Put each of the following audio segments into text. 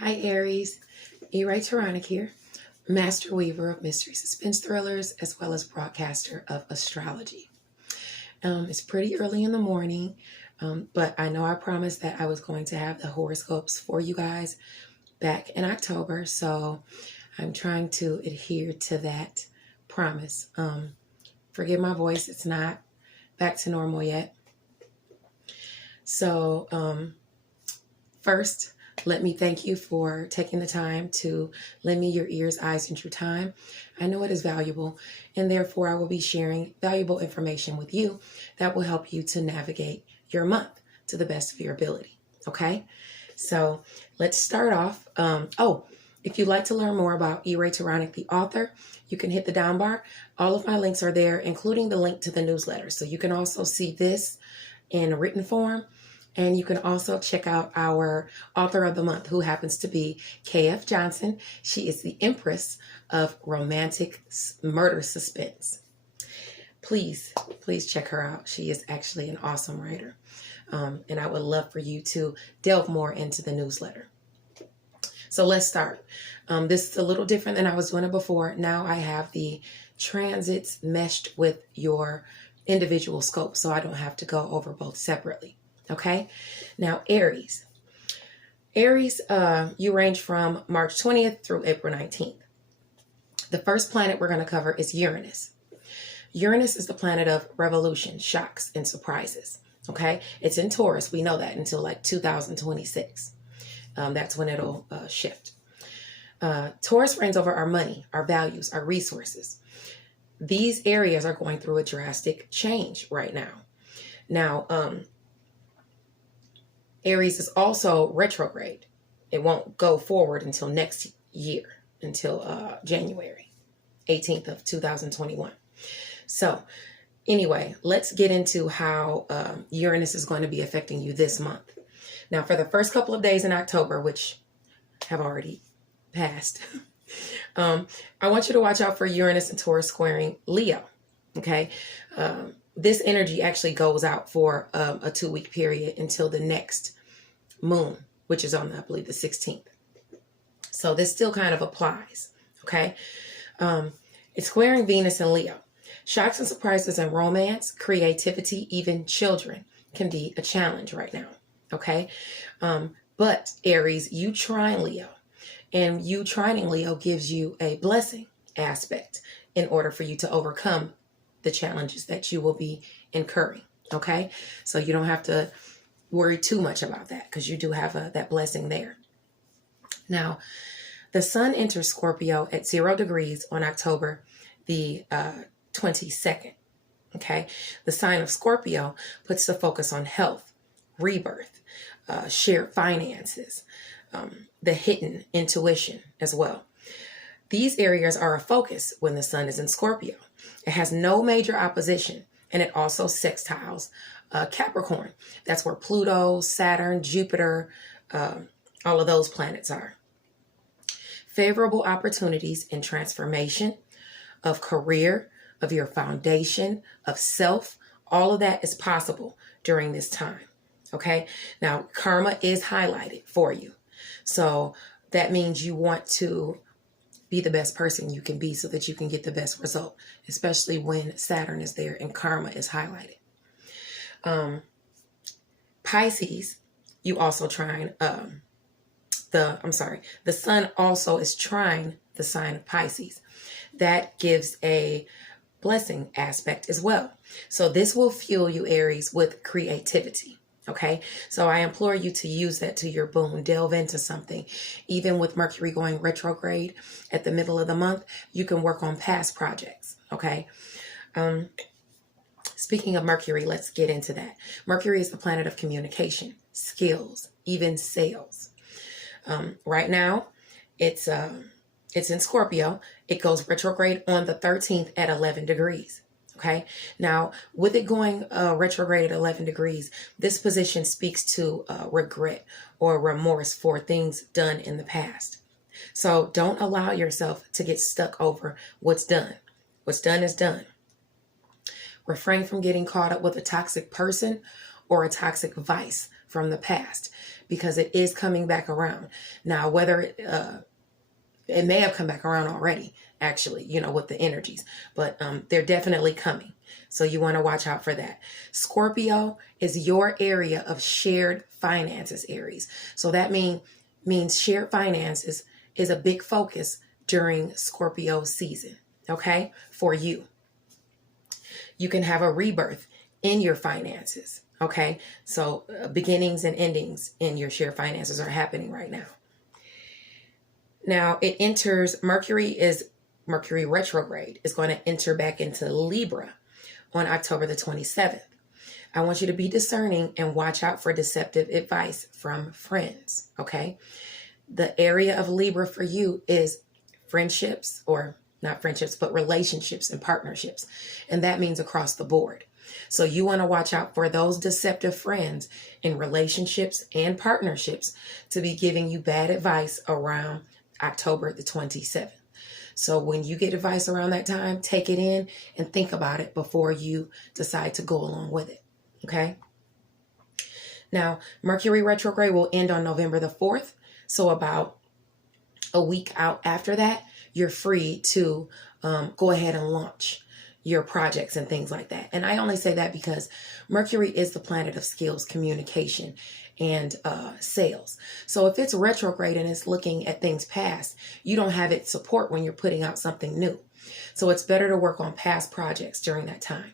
Hi Aries, Enchantress here, master weaver of mystery suspense thrillers as well as broadcaster of astrology. It's pretty early in the morning, but I know I promised that I was going to have the horoscopes for you guys back in October, so I'm trying to adhere to that promise. Forgive my voice, it's not back to normal yet. So first, let me thank you for taking the time to lend me your ears, eyes, and your time. I know it is valuable, and therefore I will be sharing valuable information with you that will help you to navigate your month to the best of your ability. Okay? So let's start off. If you'd like to learn more about E. Ray Taronic, the author, you can hit the down bar. All of my links are there, including the link to the newsletter. So you can also see this in written form. And you can also check out our author of the month, who happens to be K.F. Johnson. She is the Empress of Romantic Murder Suspense. Please check her out. She is actually an awesome writer. And I would love for you to delve more into the newsletter. So let's start. This is a little different than I was doing it before. Now I have the transits meshed with your individual scope, so I don't have to go over both separately. Okay, now Aries. Aries, you range from March 20th through April 19th. The first planet we're going to cover is Uranus. Uranus is the planet of revolution, shocks, and surprises. Okay, it's in Taurus. We know that until like 2026. That's when it'll shift. Taurus reigns over our money, our values, our resources. These areas are going through a drastic change right now. Now, Aries is also retrograde. It won't go forward until next year, until January 18th of 2021. So anyway, let's get into how Uranus is going to be affecting you this month. Now, for the first couple of days in October, which have already passed, I want you to watch out for Uranus and Taurus squaring Leo. Okay. This energy actually goes out for a 2-week period until the next moon, which is on, I believe, the 16th. So this still kind of applies, okay? It's squaring Venus and Leo. Shocks and surprises in romance, creativity, even children can be a challenge right now, okay? But Aries, you trine Leo, and you trining Leo gives you a blessing aspect in order for you to overcome the challenges that you will be incurring, okay? So you don't have to worry too much about that because you do have that blessing there. Now, the sun enters Scorpio at 0 degrees on October the 22nd, okay? The sign of Scorpio puts the focus on health, rebirth, shared finances, the hidden intuition as well. These areas are a focus when the sun is in Scorpio. It has no major opposition, and it also sextiles Capricorn. That's where Pluto, Saturn, Jupiter, all of those planets are. Favorable opportunities in transformation of career, of your foundation, of self, all of that is possible during this time. Okay? Now, karma is highlighted for you. So that means you want to be the best person you can be so that you can get the best result, especially when Saturn is there and karma is highlighted. Pisces, you also trine, the sun also is trine the sign of Pisces. That gives a blessing aspect as well. So this will fuel you, Aries, with creativity. Okay, so I implore you to use that to your boon. Delve into something. Even with Mercury going retrograde at the middle of the month, you can work on past projects. Okay. Speaking of Mercury, let's get into that. Mercury is the planet of communication, skills, even sales. Right now, it's in Scorpio. It goes retrograde on the 13th at 11 degrees. Okay. Now, with it going retrograde at 11 degrees, this position speaks to regret or remorse for things done in the past. So don't allow yourself to get stuck over what's done. What's done is done. Refrain from getting caught up with a toxic person or a toxic vice from the past. because it is coming back around. Now, whether it may have come back around already, actually, you know, with the energies, but they're definitely coming. So you want to watch out for that. Scorpio is your area of shared finances, Aries. So that means shared finances is a big focus during Scorpio season, okay, for you. You can have a rebirth in your finances, okay? So beginnings and endings in your shared finances are happening right now. Now it enters, Mercury retrograde is going to enter back into Libra on October the 27th. I want you to be discerning and watch out for deceptive advice from friends, okay? The area of Libra for you is friendships, or not friendships, but relationships and partnerships. And that means across the board. So you want to watch out for those deceptive friends in relationships and partnerships to be giving you bad advice around October the 27th. So when you get advice around that time, take it in and think about it before you decide to go along with it. Okay? Now, Mercury retrograde will end on November the 4th. So about a week out after that, you're free to go ahead and launch your projects and things like that. And I only say that because Mercury is the planet of skills, communication, and sales. So if it's retrograde and it's looking at things past, you don't have its support when you're putting out something new. So it's better to work on past projects during that time.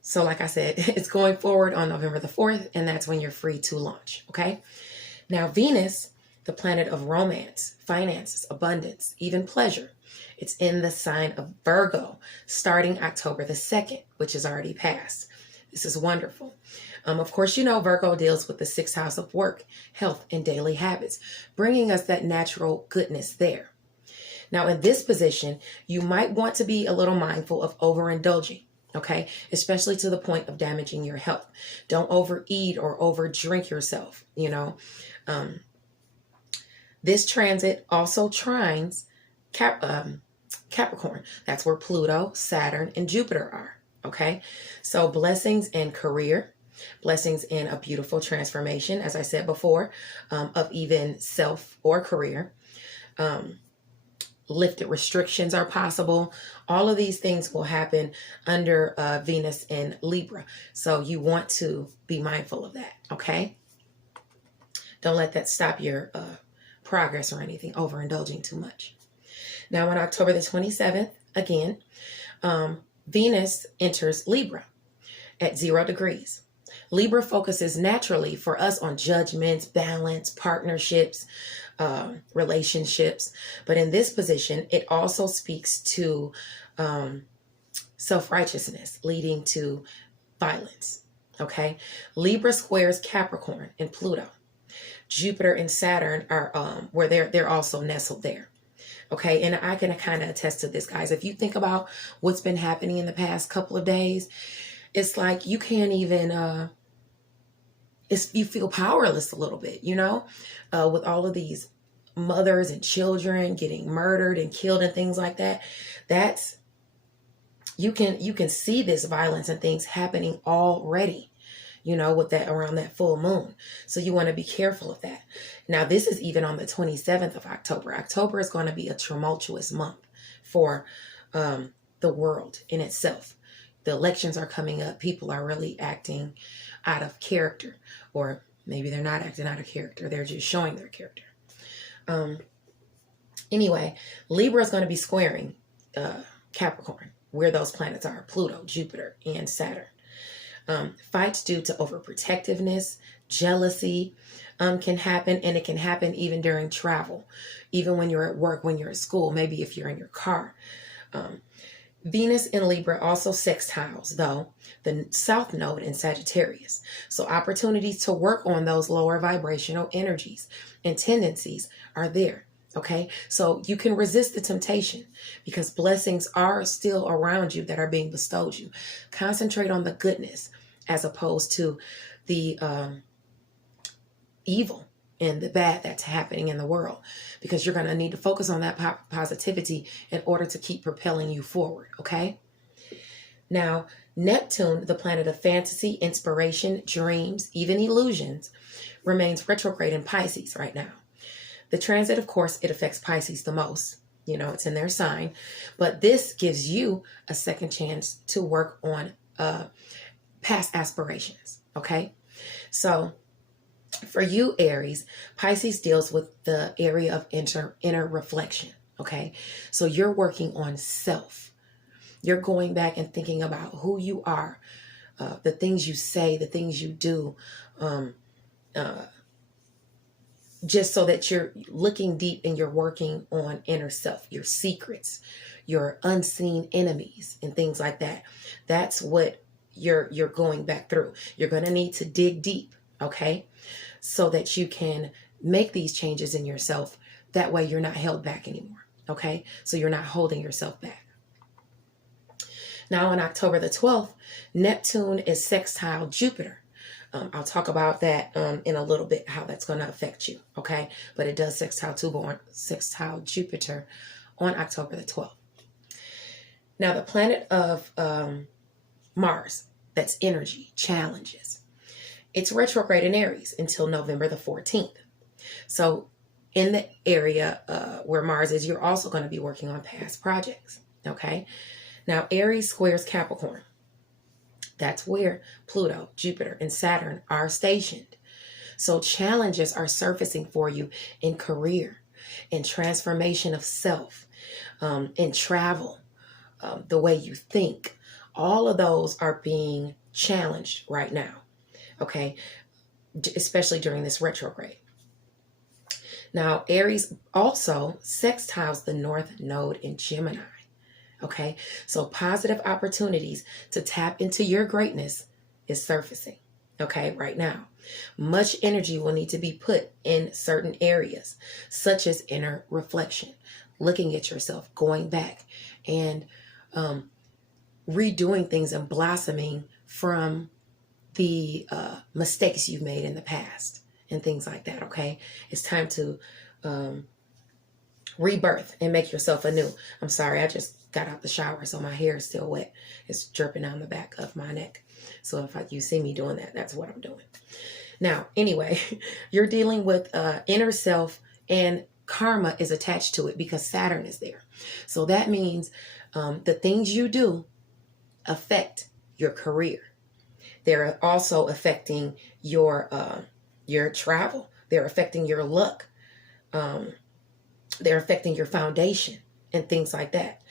So like I said, it's going forward on November the 4th, and that's when you're free to launch, okay? Now Venus, the planet of romance, finances, abundance, even pleasure, it's in the sign of Virgo starting October the 2nd, which is already passed. This is wonderful. Of course, you know, Virgo deals with the 6th house of work, health, and daily habits, bringing us that natural goodness there. Now, in this position, you might want to be a little mindful of overindulging, okay? Especially to the point of damaging your health. Don't overeat or overdrink yourself, you know. This transit also trines Capricorn. That's where Pluto, Saturn, and Jupiter are, okay? So blessings in career, blessings in a beautiful transformation, as I said before, of even self or career. Lifted restrictions are possible. All of these things will happen under Venus in Libra. So you want to be mindful of that, okay? Don't let that stop your progress or anything, overindulging too much. Now on October the 27th, again, Venus enters Libra at 0 degrees. Libra focuses naturally for us on judgments, balance, partnerships, relationships. But in this position, it also speaks to self-righteousness leading to violence. Okay. Libra squares Capricorn and Pluto. Jupiter and Saturn are where they're also nestled there. Okay. And I can kind of attest to this, guys. If you think about what's been happening in the past couple of days, it's like you can't even you feel powerless a little bit, you know, with all of these mothers and children getting murdered and killed and things like that. That's, you can see this violence and things happening already, you know, with that around that full moon. So you want to be careful of that. Now, this is even on the 27th of October. October is going to be a tumultuous month for the world in itself. The elections are coming up. People are really acting out of character, or maybe they're not acting out of character. They're just showing their character. Anyway, Libra is going to be squaring Capricorn, where those planets are, Pluto, Jupiter, and Saturn. Fights due to overprotectiveness, jealousy can happen, and it can happen even during travel, even when you're at work, when you're at school, maybe if you're in your car. Venus in Libra also sextiles, though, the South Node in Sagittarius. So opportunities to work on those lower vibrational energies and tendencies are there, okay? So you can resist the temptation because blessings are still around you that are being bestowed you. Concentrate on the goodness as opposed to the evil and the bad that's happening in the world, because you're going to need to focus on that positivity in order to keep propelling you forward, okay? Now, Neptune, the planet of fantasy, inspiration, dreams, even illusions, remains retrograde in Pisces right now. The transit, of course, it affects Pisces the most. You know, it's in their sign. But this gives you a second chance to work on past aspirations. Okay? So, for you, Aries, Pisces deals with the area of inner reflection. Okay? So, you're working on self. You're going back and thinking about who you are, the things you say, the things you do, just so that you're looking deep and you're working on inner self, your secrets, your unseen enemies, and things like that. That's what you're going back through. You're going to need to dig deep, okay, so that you can make these changes in yourself. That way, you're not held back anymore, okay? So you're not holding yourself back. Now, on October the 12th, Neptune is sextile Jupiter. I'll talk about that in a little bit, how that's going to affect you, okay? But it does sextile Jupiter on October the 12th. Now, the planet of Mars, that's energy, challenges. It's retrograde in Aries until November the 14th. So in the area where Mars is, you're also going to be working on past projects, okay? Now, Aries squares Capricorn. That's where Pluto, Jupiter, and Saturn are stationed. So challenges are surfacing for you in career, in transformation of self, in travel, the way you think. All of those are being challenged right now, okay? Especially during this retrograde. Now, Aries also sextiles the North Node in Gemini. Okay, so positive opportunities to tap into your greatness is surfacing, okay, right now. Much energy will need to be put in certain areas, such as inner reflection, looking at yourself, going back and redoing things and blossoming from the mistakes you've made in the past and things like that, okay? It's time to rebirth and make yourself anew. I'm sorry, I just got out the shower, so my hair is still wet. It's dripping down the back of my neck. So if you see me doing that, that's what I'm doing. Now, anyway, you're dealing with inner self, and karma is attached to it because Saturn is there. So that means the things you do affect your career. They're also affecting your travel. They're affecting your luck. They're affecting your foundation and things like that.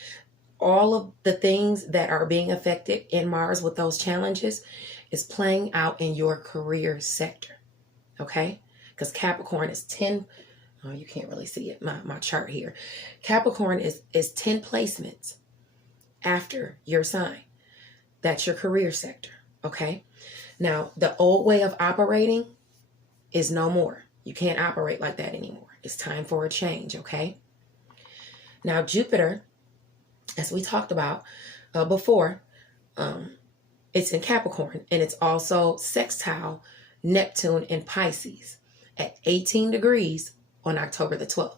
All of the things that are being affected in Mars with those challenges is playing out in your career sector, okay? Because Capricorn is 10, oh, you can't really see it, my chart here. Capricorn is 10 placements after your sign. That's your career sector, okay? Now, the old way of operating is no more. You can't operate like that anymore. It's time for a change, okay? Now, Jupiter, as we talked about before, it's in Capricorn, and it's also sextile Neptune in Pisces at 18 degrees on October the 12th.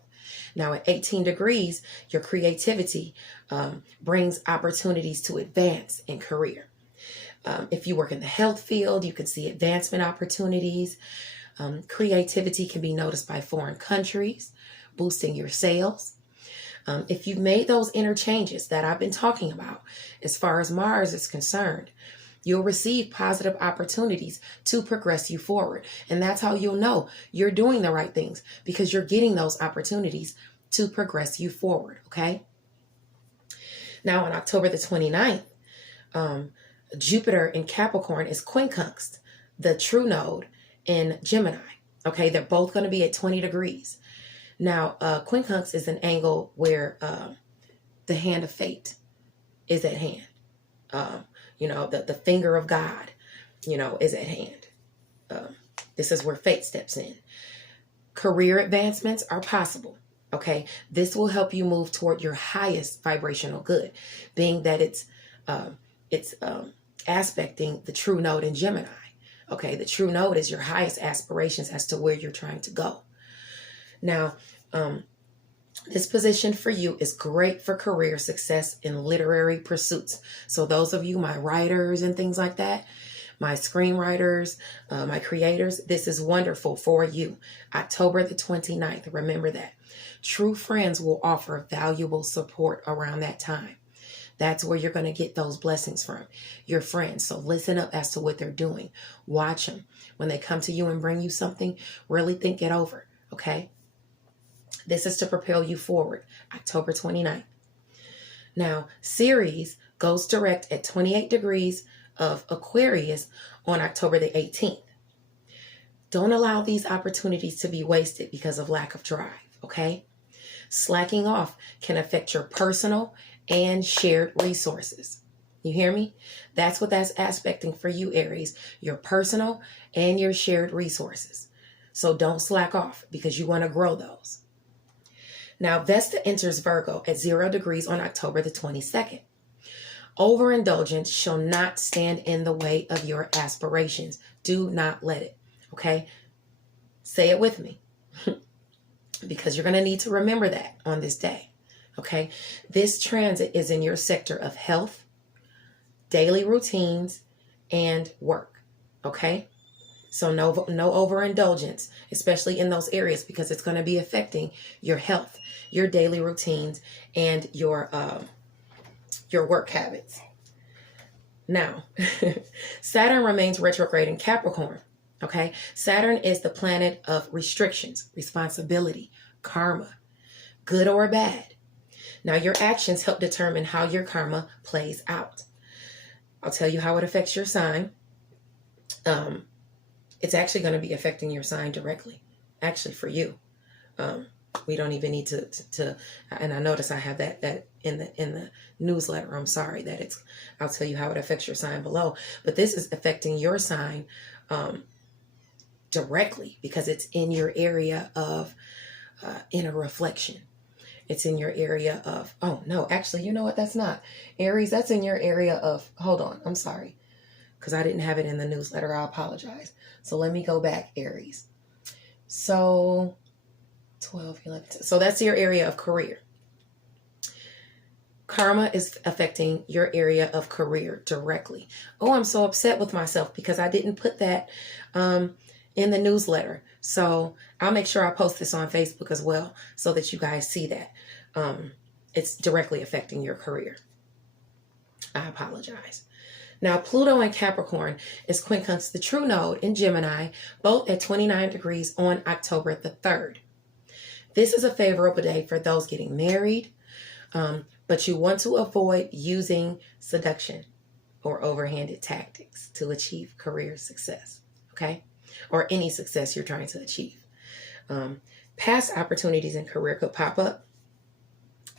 Now, at 18 degrees, your creativity brings opportunities to advance in career. If you work in the health field, you can see advancement opportunities. Creativity can be noticed by foreign countries, boosting your sales. If you've made those inner changes that I've been talking about, as far as Mars is concerned, you'll receive positive opportunities to progress you forward. And that's how you'll know you're doing the right things, because you're getting those opportunities to progress you forward, okay? Now, on October the 29th, Jupiter in Capricorn is quincunxed, the true node in Gemini, okay? They're both going to be at 20 degrees. Now, quincunx is an angle where the hand of fate is at hand. The finger of God, is at hand. This is where fate steps in. Career advancements are possible, okay? This will help you move toward your highest vibrational good, being that it's aspecting the true node in Gemini, okay? The true node is your highest aspirations as to where you're trying to go. Now, This position for you is great for career success in literary pursuits. So those of you, my writers and things like that, my screenwriters, my creators, this is wonderful for you. October the 29th, remember that. True friends will offer valuable support around that time. That's where you're going to get those blessings from, your friends. So listen up as to what they're doing. Watch them. When they come to you and bring you something, really think it over, okay? This is to propel you forward, October 29th. Now, Ceres goes direct at 28 degrees of Aquarius on October the 18th. Don't allow these opportunities to be wasted because of lack of drive, okay? Slacking off can affect your personal and shared resources. You hear me? That's what that's aspecting for you, Aries, your personal and your shared resources. So don't slack off because you want to grow those. Now, Vesta enters Virgo at 0 degrees on October the 22nd. Overindulgence shall not stand in the way of your aspirations. Do not let it, okay? Say it with me because you're going to need to remember that on this day, okay? This transit is in your sector of health, daily routines, and work, okay? So no overindulgence, especially in those areas, because it's going to be affecting your health, your daily routines, and your work habits. Now, Saturn remains retrograde in Capricorn, okay? Saturn is the planet of restrictions, responsibility, karma, good or bad. Now, your actions help determine how your karma plays out. I'll tell you how it affects your sign. It's actually going to be affecting your sign directly, actually for you. We don't even need to and I notice I have that in the newsletter. I'm sorry that I'll tell you how it affects your sign below, but this is affecting your sign directly because it's in your area of inner reflection. It's in your area of, oh no, actually, you know what? That's not Aries. That's in your area of, hold on. I'm sorry. Because I didn't have it in the newsletter. I apologize. So let me go back, Aries. So 12, 11. So that's your area of career. Karma is affecting your area of career directly. Oh, I'm so upset with myself because I didn't put that in the newsletter. So I'll make sure I post this on Facebook as well so that you guys see that. It's directly affecting your career. I apologize. Now, Pluto and Capricorn is quincunx the true node in Gemini, both at 29 degrees on October the 3rd. This is a favorable day for those getting married, but you want to avoid using seduction or overhanded tactics to achieve career success, okay? Or any success you're trying to achieve. Past opportunities in career could pop up.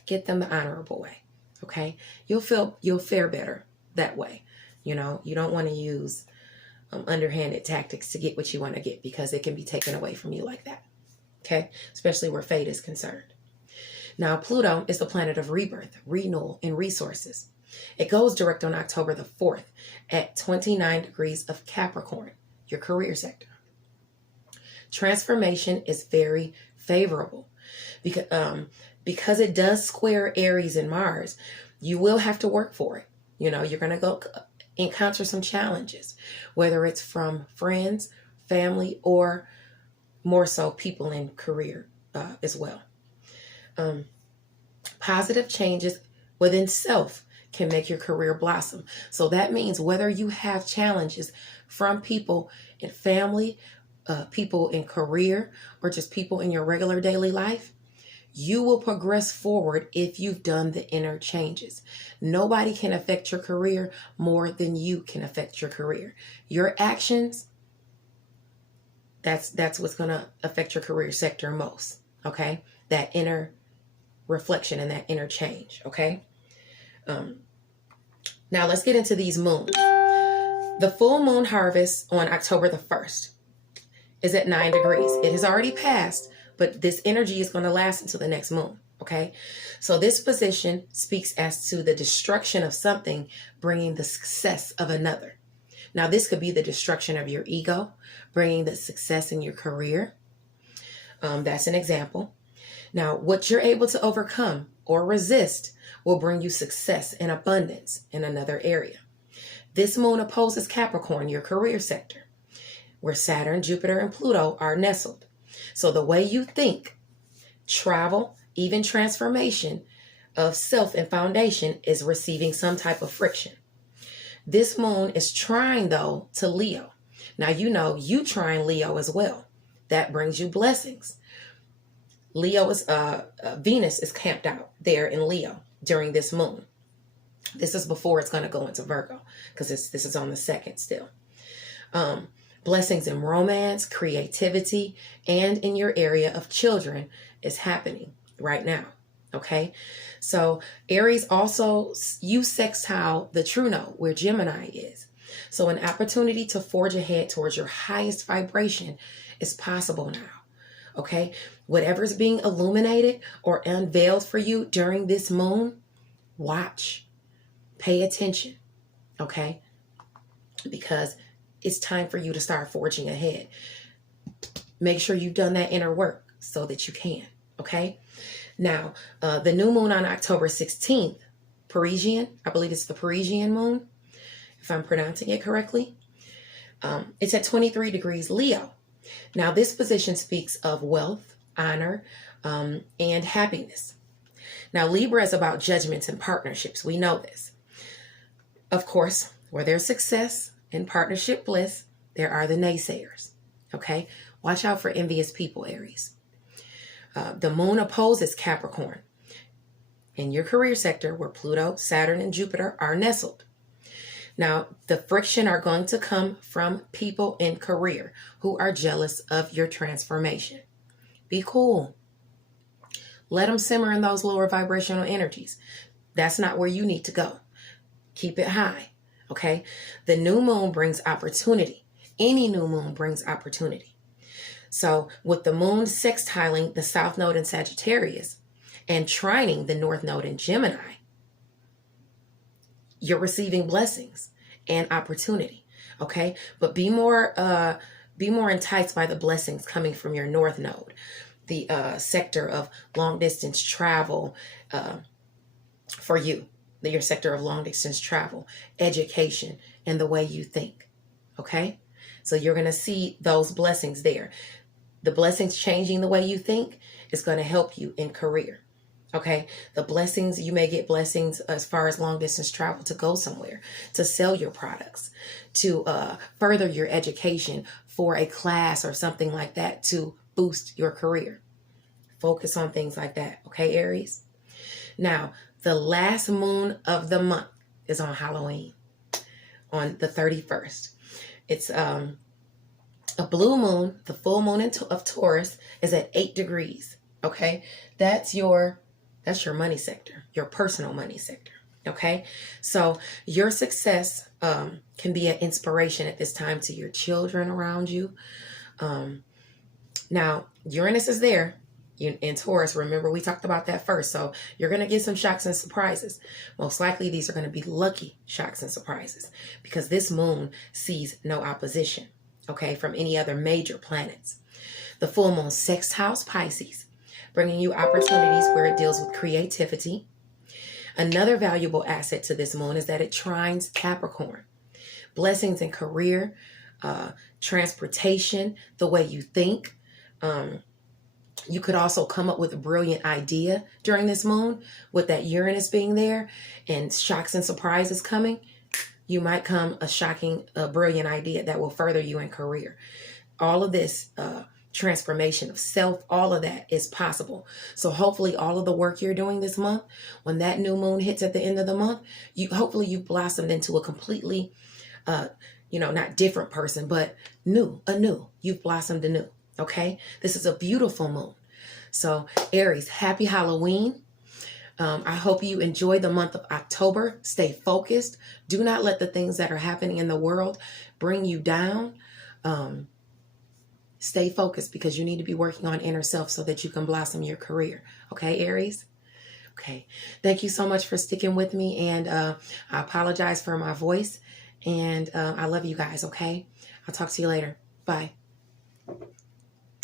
Get them the honorable way, okay? You'll fare better that way. You know, you don't want to use underhanded tactics to get what you want to get because it can be taken away from you like that. Okay, especially where fate is concerned. Now, Pluto is the planet of rebirth, renewal, and resources. It goes direct on October the 4th at 29 degrees of Capricorn, your career sector. Transformation is very favorable because it does square Aries and Mars. You will have to work for it. You know, you're going to go encounter some challenges, whether it's from friends, family, or more so people in career as well. Positive changes within self can make your career blossom. So that means whether you have challenges from people in family, people in career, or just people in your regular daily life, you will progress forward if you've done the inner changes. Nobody can affect your career more than you can affect your career. Your actions, that's what's going to affect your career sector most, okay? That inner reflection and that inner change, okay? Now let's get into these moons. The full moon harvest on October the 1st is at 9 degrees. It has already passed, but this energy is going to last until the next moon, okay? So this position speaks as to the destruction of something, bringing the success of another. Now, this could be the destruction of your ego, bringing the success in your career. That's an example. Now, what you're able to overcome or resist will bring you success and abundance in another area. This moon opposes Capricorn, your career sector, where Saturn, Jupiter, and Pluto are nestled. So the way you think, travel, even transformation of self and foundation is receiving some type of friction. This moon is trine, though, to Leo. Now, you know, you trine Leo as well. That brings you blessings. Leo is, Venus is camped out there in Leo during this moon. This is before it's going to go into Virgo, because this is on the 2nd still. Blessings in romance, creativity, and in your area of children is happening right now. Okay, so Aries also, you sextile the true node where Gemini is. So an opportunity to forge ahead towards your highest vibration is possible now. Okay, whatever's being illuminated or unveiled for you during this moon, watch, pay attention. Okay, because it's time for you to start forging ahead. Make sure you've done that inner work so that you can. Okay. Now, the new moon on October 16th, Parisian, I believe it's the Parisian moon, if I'm pronouncing it correctly. It's at 23 degrees Leo. Now, this position speaks of wealth, honor, and happiness. Now, Libra is about judgments and partnerships. We know this. Of course, where there's success and partnership bliss, there are the naysayers. Okay? Watch out for envious people, Aries. The moon opposes Capricorn in your career sector where Pluto, Saturn, and Jupiter are nestled. Now, the friction are going to come from people in career who are jealous of your transformation. Be cool. Let them simmer in those lower vibrational energies. That's not where you need to go. Keep it high, okay? The new moon brings opportunity. Any new moon brings opportunity. So with the moon sextiling the south node in Sagittarius and trining the north node in Gemini, you're receiving blessings and opportunity. Okay. But be more enticed by the blessings coming from your north node, the sector of long distance travel for you, your sector of long distance travel, education, and the way you think. Okay. So you're going to see those blessings there. The blessings changing the way you think is going to help you in career. Okay. The blessings, you may get blessings as far as long distance travel to go somewhere, to sell your products, to further your education for a class or something like that to boost your career. Focus on things like that. Okay, Aries? Now, the last moon of the month is on Halloween, on the 31st. It's a blue moon. The full moon of Taurus is at 8 degrees. Okay, that's your money sector, your personal money sector. Okay, so your success can be an inspiration at this time to your children around you. Now, Uranus is there in Taurus. Remember, we talked about that first. So you're going to get some shocks and surprises. Most likely, these are going to be lucky shocks and surprises because this moon sees no opposition, okay, from any other major planets. The full moon sextiles Pisces, bringing you opportunities where it deals with creativity. Another valuable asset to this moon is that it trines Capricorn. Blessings in career, transportation, the way you think. You could also come up with a brilliant idea during this moon with that Uranus being there and shocks and surprises coming. You might come a brilliant idea that will further you in career. All of this transformation of self, all of that is possible. So hopefully all of the work you're doing this month, when that new moon hits at the end of the month, hopefully you've blossomed into a completely, not different person, but anew. You've blossomed anew. Okay, this is a beautiful moon. So Aries, happy Halloween. I hope you enjoy the month of October. Stay focused. Do not let the things that are happening in the world bring you down. Stay focused because you need to be working on inner self so that you can blossom your career. Okay, Aries? Okay. Thank you so much for sticking with me. And I apologize for my voice. And I love you guys, okay? I'll talk to you later. Bye.